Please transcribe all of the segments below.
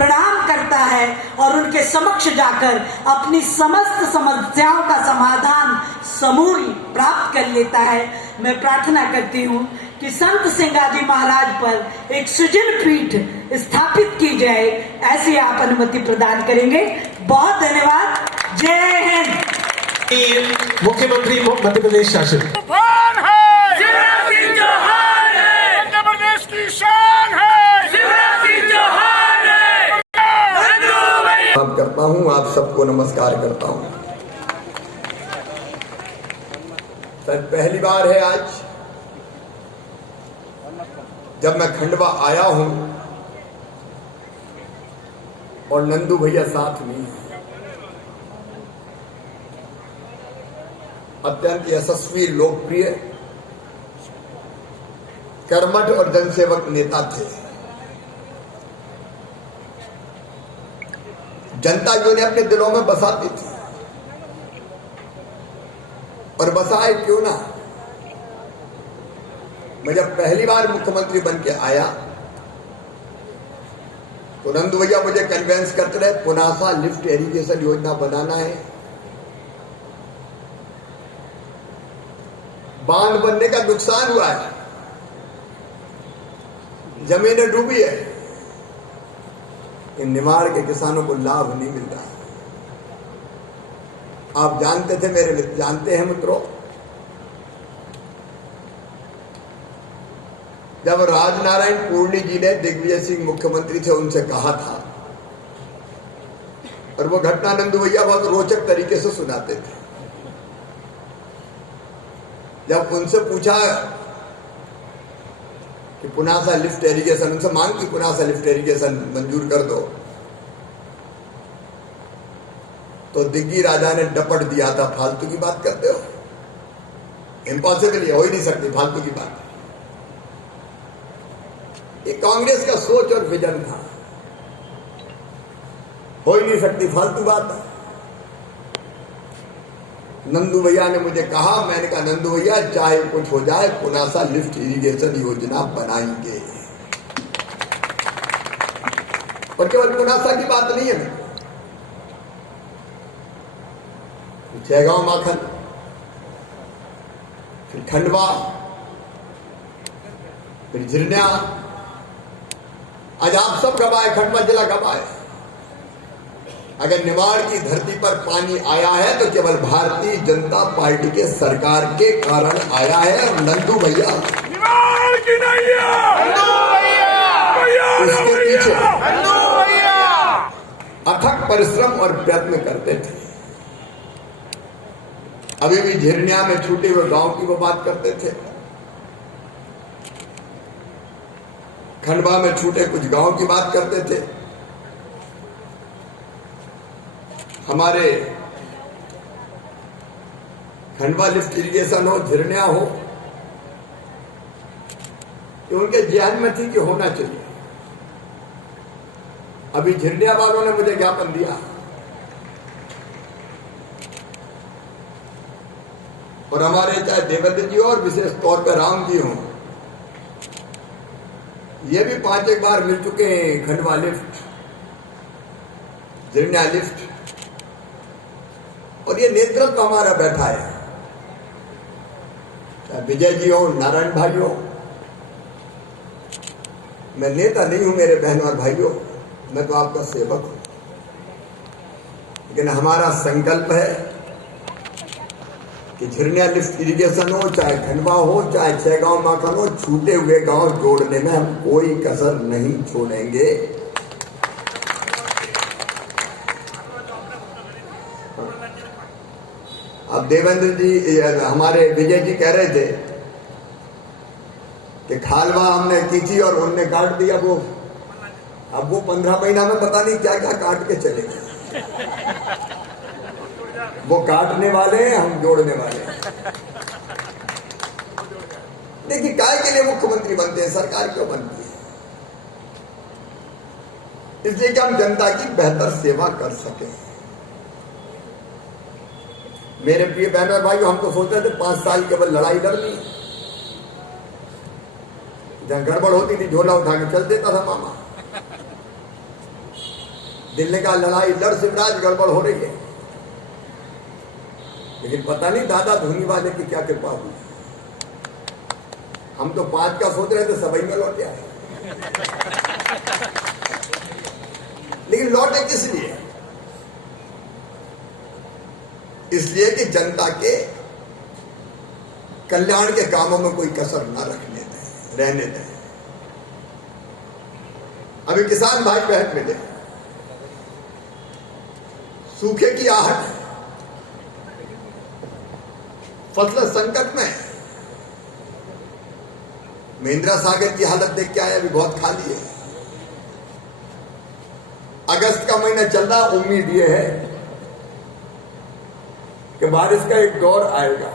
प्रणाम करता है और उनके समक्ष जाकर अपनी समस्त समस्याओं का समाधान समूल प्राप्त कर लेता है। मैं प्रार्थना करती हूँ कि संत सिंगाजी महाराज पर एक सुजन पीठ स्थापित की जाए, ऐसी आप अनुमति प्रदान करेंगे। बहुत धन्यवाद। जय हिंद। मुख्यमंत्री मध्य प्रदेश शासन करता हूं, आप सबको नमस्कार करता हूं। सर, पहली बार है आज जब मैं खंडवा आया हूं और नंदू भैया साथ में हैं। अत्यंत यशस्वी, लोकप्रिय, कर्मठ और जनसेवक नेता थे। जनता जो ने अपने दिलों में बसाती थी, और बसाए क्यों ना। मैं जब पहली बार मुख्यमंत्री बन के आया तो नंदू भैया मुझे कन्वेंस करते रहे, पुनासा लिफ्ट इरिगेशन योजना बनाना है, बांध बनने का नुकसान हुआ है, जमीनें डूबी है, निमाड़ के किसानों को लाभ नहीं मिल रहा। आप जानते थे, मेरे जानते हैं मित्रों, जब राजनारायण पूर्णी जी ने दिग्विजय सिंह मुख्यमंत्री थे उनसे कहा था, और वो घटना नंदू भैया बहुत रोचक तरीके से सुनाते थे। जब उनसे पूछा कि पुनासा लिफ्ट इरिगेशन, उनसे मांग की पुनासा लिफ्ट इरिगेशन मंजूर कर दो, तो दिग्गी राजा ने डपट दिया था, फालतू की बात करते हो, इम्पॉसिबल, ये हो ही नहीं सकती, फालतू की बात। ये कांग्रेस का सोच और विजन था, हो ही नहीं सकती, फालतू बात है। नंदू भैया ने मुझे कहा, मैंने कहा नंदू भैया चाहे कुछ हो जाए, पुनासा लिफ्ट इरिगेशन योजना बनाएंगे। और केवल पुनासा की बात नहीं है, जयगांव माखन, फिर खंडवा, फिर झिरनिया। आज आप सब कब आए, खंडवा जिला कब आए। अगर निमाड़ की धरती पर पानी आया है तो केवल भारतीय जनता पार्टी के सरकार के कारण आया है। और नंदू भैया इसके पीछे अथक परिश्रम और प्रयत्न करते थे। अभी भी झिरनिया में छूटे हुए गांव की वो बात करते थे, खंडवा में छूटे कुछ गांव की बात करते थे। हमारे खंडवा लिफ्ट इरिगेशन हो, झिरनिया हो, ये उनके ध्यान में थी कि होना चाहिए। अभी झिरनिया वालों ने मुझे ज्ञापन दिया, और हमारे चाहे देवेंद्र जी हो और विशेष तौर पर राम जी हों, ये भी 5 बार मिल चुके हैं। खंडवा लिफ्ट, झिरनिया लिफ्ट, और ये नेतृत्व हमारा बैठा है, चाहे विजय जी हो, नारायण भाई हो। मैं नेता नहीं हूं मेरे बहनों और भाइयों, मैं तो आपका सेवक हूं, लेकिन हमारा संकल्प है कि झिरनिया लिफ्ट इरिगेशन हो, चाहे खंडवा हो, चाहे जयगांव माखन हो, छूटे हुए गांव जोड़ने में हम कोई कसर नहीं छोड़ेंगे। अब देवेंद्र जी, हमारे विजय जी कह रहे थे कि खालवा हमने की थी और उनने काट दिया वो। अब वो 15 महीना में पता नहीं क्या क्या काट के चले गए। वो काटने वाले हैं, हम जोड़ने वाले हैं। देखिए, काय के लिए मुख्यमंत्री बनते हैं, सरकार क्यों बनती है? इसलिए कि हम जनता की बेहतर सेवा कर सके। मेरे प्रिय बहनों और भाइयों, हम तो सोचते थे 5 साल केवल लड़ाई लड़नी, जहां गड़बड़ होती थी झोला उठा के चल देता था मामा। दिल्ली का लड़ाई लड़ शिवराज गड़बड़ हो रही है, लेकिन पता नहीं दादा धोनी वाले की क्या कृपा हुई। हम तो 5 का सोच रहे थे, सबई में लौटे आए। लेकिन लौटे किस लिए? इसलिए कि जनता के कल्याण के कामों में कोई कसर ना रहने दें। अभी किसान भाई बहन मिले, सूखे की आहट है, फसल संकट में। महेंद्रा सागर की हालत देख के आया, अभी बहुत खाली है। अगस्त का महीना चल रहा, उम्मीद यह है कि बारिश का एक दौर आएगा।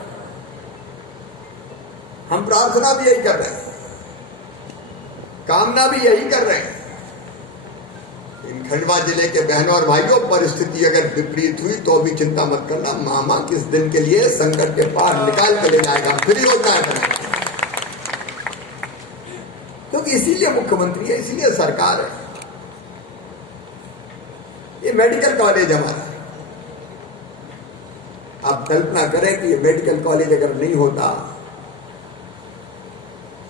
हम प्रार्थना भी यही कर रहे हैं, कामना भी यही कर रहे हैं। इन खंडवा जिले के बहनों और भाइयों, परिस्थिति अगर विपरीत हुई तो भी चिंता मत करना, मामा किस दिन के लिए संकट के पार निकाल के ले जाएगा, फिर योजनाएं बनाएगा। क्योंकि इसीलिए मुख्यमंत्री है, इसीलिए सरकार है। ये मेडिकल कॉलेज हमारा, आप कल्पना करें कि ये मेडिकल कॉलेज अगर नहीं होता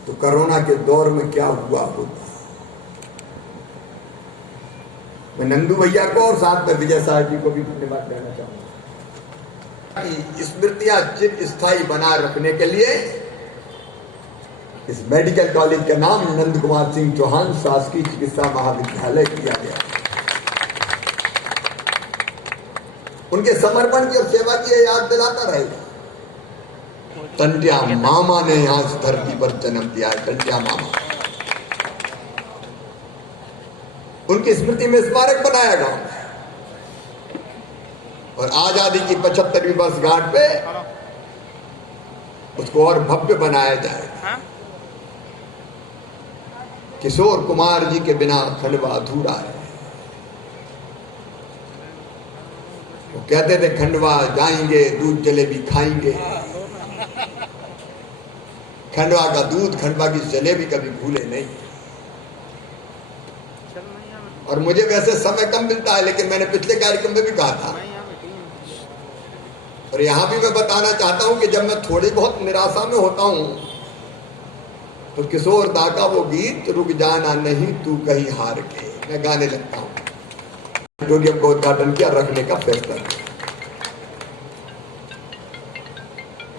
तो कोरोना के दौर में क्या हुआ होता। मैं नंदू भैया को और साथ में विजय साहब जी को भी धन्यवाद देना चाहूंगा। स्मृतियां चिरस्थायी बनाए रखने के लिए इस मेडिकल कॉलेज का नाम नंद कुमार सिंह चौहान शासकीय चिकित्सा महाविद्यालय किया गया। उनके समर्पण की और सेवा की याद दिलाता रहेगा। टंटिया मामा ने यहां इस धरती पर जन्म दिया है, टंटिया मामा। उनकी स्मृति में स्मारक बनाया गया और आजादी की 75वीं वर्षगांठ पे उसको और भव्य बनाया जाएगा। किशोर कुमार जी के बिना खंडवा अधूरा है। वो कहते थे खंडवा जाएंगे, दूध जलेबी खाएंगे। खंडवा का दूध, खंडवा की जलेबी कभी भूले नहीं। और मुझे वैसे समय कम मिलता है, लेकिन मैंने पिछले कार्यक्रम में भी कहा था और यहां भी मैं बताना चाहता हूं कि जब मैं थोड़ी बहुत निराशा में होता हूं तो किशोर दा का वो गीत रुक जाना नहीं तू कहीं हार के, मैं गाने लगता हूं। स्टेडियम को उद्घाटन किया, रखने का फैसला।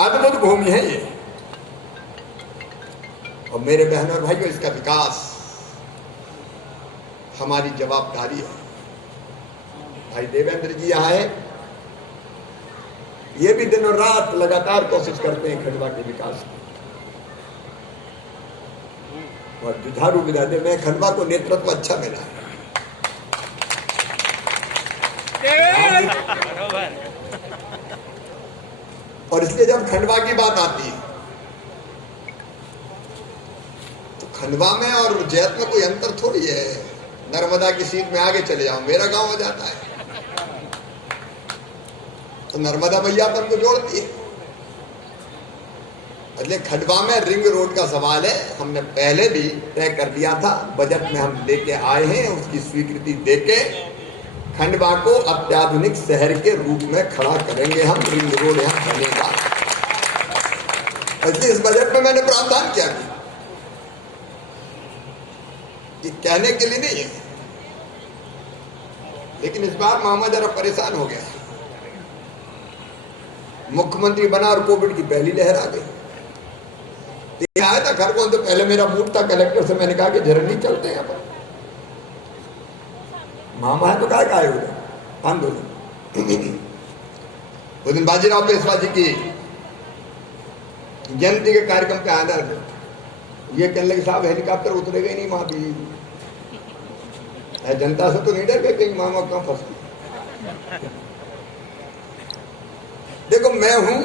अद्भुत भूमि है ये, और मेरे बहनों और भाइयों, इसका विकास हमारी जवाबदारी है। भाई देवेंद्र जी यहाँ है, ये भी दिन और रात लगातार कोशिश करते हैं खंडवा के विकास की। और जुझारू विधायक में खंडवा को नेतृत्व अच्छा मिला है। और इसलिए जब खंडवा की बात आती है तो खंडवा में और जैत में कोई अंतर थोड़ी है। नर्मदा की सीट में आगे चले जाओ, मेरा गांव हो जाता है, तो नर्मदा मैया अपन को जोड़ती है। इसलिए खंडवा में रिंग रोड का सवाल है, हमने पहले भी तय कर दिया था, बजट में हम लेके आए हैं, उसकी स्वीकृति देके खंडवा को अत्याधुनिक शहर के रूप में खड़ा करेंगे हम। रिंग रोड यहाँ बनेगा। इसलिए इस बजट में मैंने प्रावधान किया कि ये कहने के लिए नहीं है, लेकिन इस बार मामा जरा परेशान हो गया। मुख्यमंत्री बना और कोविड की पहली लहर आ गई। आया था घर को, तो पहले मेरा मूड था कलेक्टर से, मैंने कहा कि झरनी चलते हैं अपन। मामा है तो क्या आए उधर आंदोलन। उस दिन बाजीराव पेशवा जी की जयंती के कार्यक्रम पे आना थे, ये कहने लगे साहब हेलीकॉप्टर उतरेगा ही नहीं वहां भी। जनता से तो नहीं डर गए कहीं मामा कहां फंस गई। देखो मैं हूं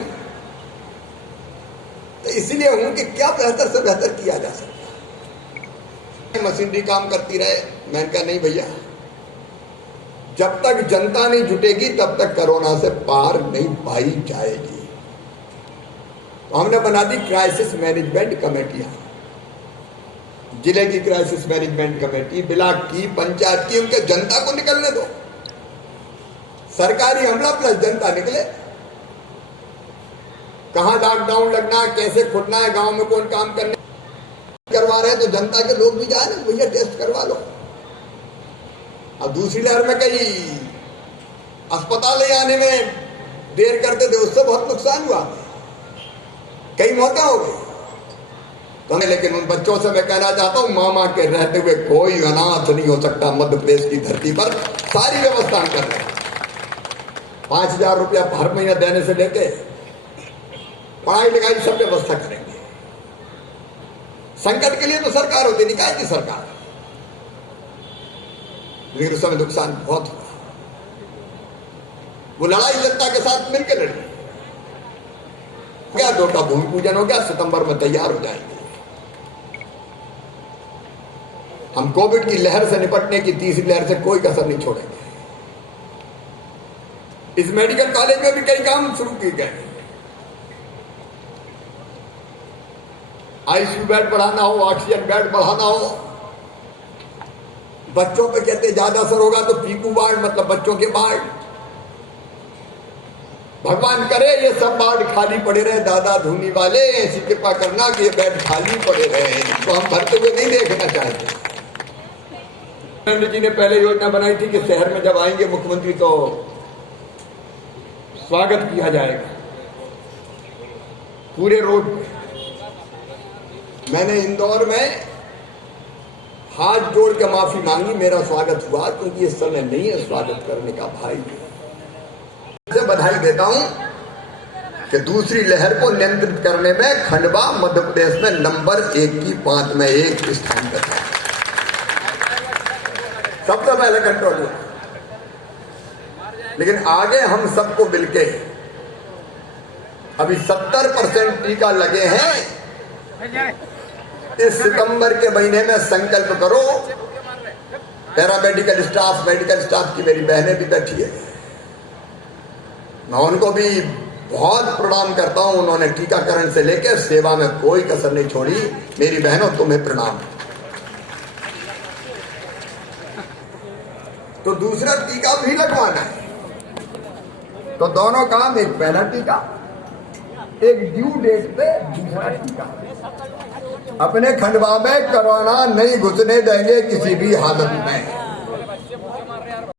तो इसलिए हूं कि क्या बेहतर से बेहतर किया जा सकता। मशीनरी काम करती रहे, मैंने कहा नहीं भैया, जब तक जनता नहीं जुटेगी तब तक कोरोना से पार नहीं पाई जाएगी। तो हमने बना दी क्राइसिस मैनेजमेंट कमेटियां, जिले की क्राइसिस मैनेजमेंट कमेटी, ब्लॉक की, पंचायत की, उनके जनता को निकलने दो। सरकारी अमला प्लस जनता निकले। कहां लॉकडाउन लगना, कैसे खुलना है, गांव में कौन काम करने करवा रहे हैं, तो जनता के लोग भी जाए ना, भैया टेस्ट करवा लो। अब दूसरी लहर में कई अस्पताल आने में देर करते थे, उससे बहुत नुकसान हुआ, कई मौतें हो गई। तो लेकिन उन बच्चों से मैं कहना चाहता हूं, मामा के रहते हुए कोई अनाथ नहीं हो सकता। मध्य प्रदेश की धरती पर सारी व्यवस्था हम कर रहे हैं। 5,000 रुपया हर महीना देने से लेके पढ़ाई लिखाई सब व्यवस्था करेंगे। संकट के लिए तो सरकार होती, निकाय की सरकार, लेकिन उस समय नुकसान बहुत हुआ। वो लड़ाई जनता के साथ मिलकर लड़ी। क्या 2 का भूमि पूजन हो गया, सितंबर में तैयार हो जाएंगे। हम कोविड की लहर से निपटने की तीसरी लहर से कोई कसर नहीं छोड़ेंगे। इस मेडिकल कॉलेज में भी कई काम शुरू किए गए। आईसीयू बेड बढ़ाना हो, ऑक्सीजन बेड बढ़ाना हो। बच्चों पे कहते ज्यादा असर होगा तो पीकू वार्ड, मतलब बच्चों के वार्ड। भगवान करे ये सब वार्ड खाली पड़े रहे। दादा धूनी वाले ऐसी कृपा करना कि ये बेड खाली पड़े रहे, तो हम भरते हुए नहीं देखना चाहते। नरेंद्र जी ने पहले योजना बनाई थी कि शहर में जब आएंगे मुख्यमंत्री तो स्वागत किया जाएगा पूरे रोड पे। मैंने इंदौर में हाथ जोड़ के माफी मांगी, मेरा स्वागत हुआ, क्योंकि इस समय नहीं है स्वागत करने का। भाई से बधाई देता हूं कि दूसरी लहर को नियंत्रित करने में खंडवा मध्य प्रदेश में नंबर 1 की 5 में 1 स्थान पर था। सबसे पहले कंट्रोल हुआ। लेकिन आगे हम सबको मिलके अभी 70% टीका लगे हैं। इस सितंबर के महीने में संकल्प करो। पैरामेडिकल स्टाफ, मेडिकल स्टाफ की मेरी बहनें भी बैठी है, मैं उनको भी बहुत प्रणाम करता हूं। उन्होंने टीकाकरण से लेकर सेवा में कोई कसर नहीं छोड़ी। मेरी बहनों, तुम्हें प्रणाम। तो दूसरा टीका भी लगवाना है, तो दोनों काम, एक पहला टीका, एक ड्यू डेट पे दूसरा टीका। अपने खंडवा में कोरोना नहीं घुसने देंगे किसी भी हालत में।